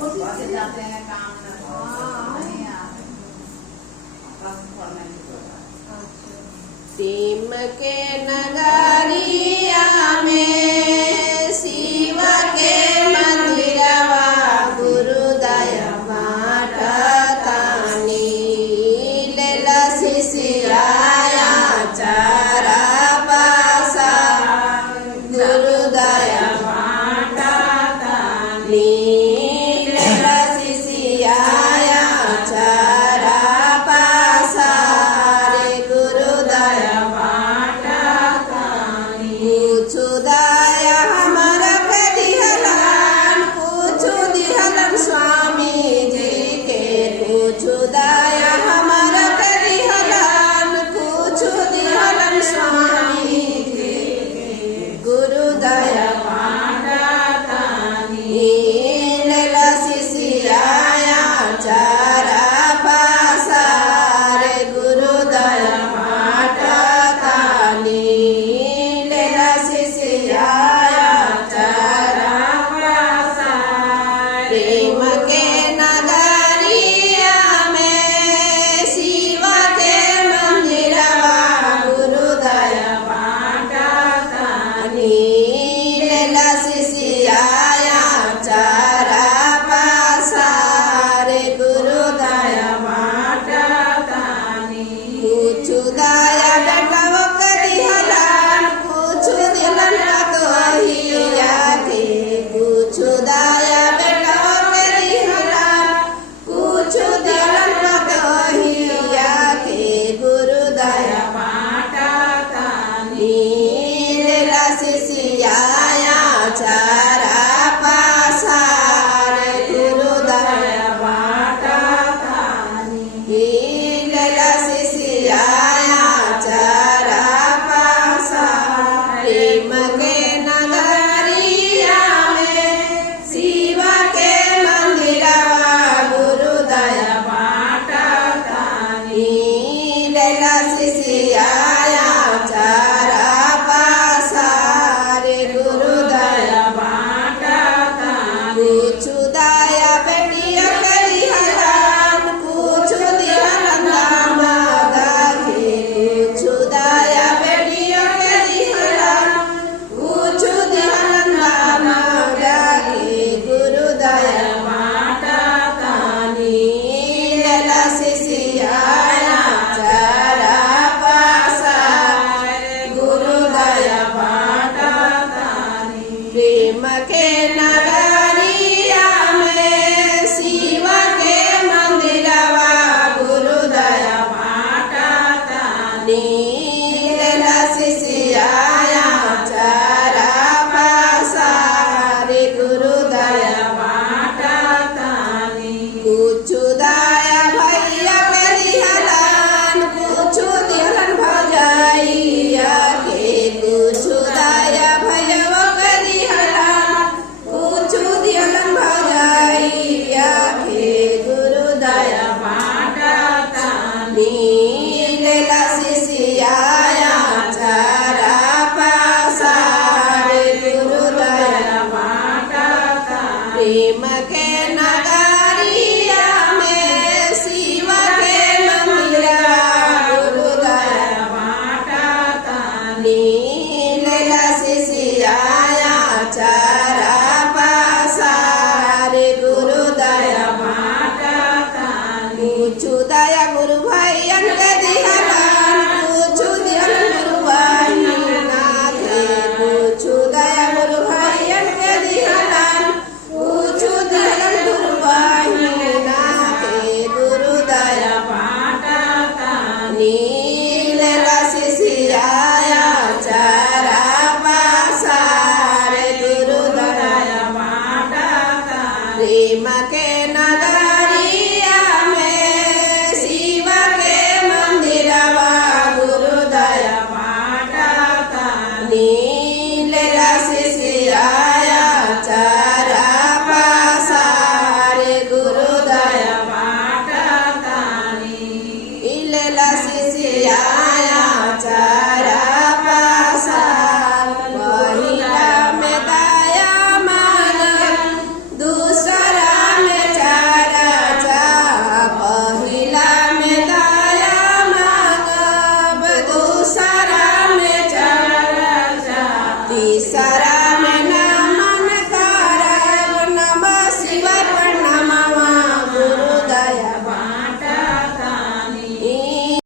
से जाते हैं काम सिम के नगरिया में शिव के मंदिरवा गुरुदय बाटतानी लेला शिशियाया चारा पासा गुरुदय बाटतानी लेला शिशियाया चारा पासा रे गुरुदय पूछू दया हमारा के दिहलन पूछू दिहलन स्वामी जी के पूछू दया हमारा के दिहलन पूछू दिहलन स्वामी जी के गुरुदय लेला शिशियाया चारा पासा रे गुरुदय बाटतानी लेला शिशियाया चारा पासा प्रेम के नगरिया में शिव के मंदिरवा गुरुदय बाटतानी लेला शिशियाया चारा पासा रे गुरुदय बाटतानी पूछू दया बेटवा के दिहलन पूछू दिलन कहिया के पूछू दया बेटवा के दिहलन पूछू दिलन कहिया के गुरुदय बाटतानी लेला शिशियाया चारा पासा रे गुरुदय बाटतानी लेला शिशियाया चारा पासा प्रेम के नगरिया में शिव के मंदिरवा गुरुदय बाटतानी लेला शिशियाया चारा पासा रे गुरुदय बाटतानी पूछू दया बेटिया के दिहलन पूछू दिहलन दामाद के पूछू दया बेटिया के दिहलन पूछू दिहलन दामाद के गुरुदय बाटतानी लेला शिशियाया चारा पासा गुरुदय बाटतानी प्रेम के नगर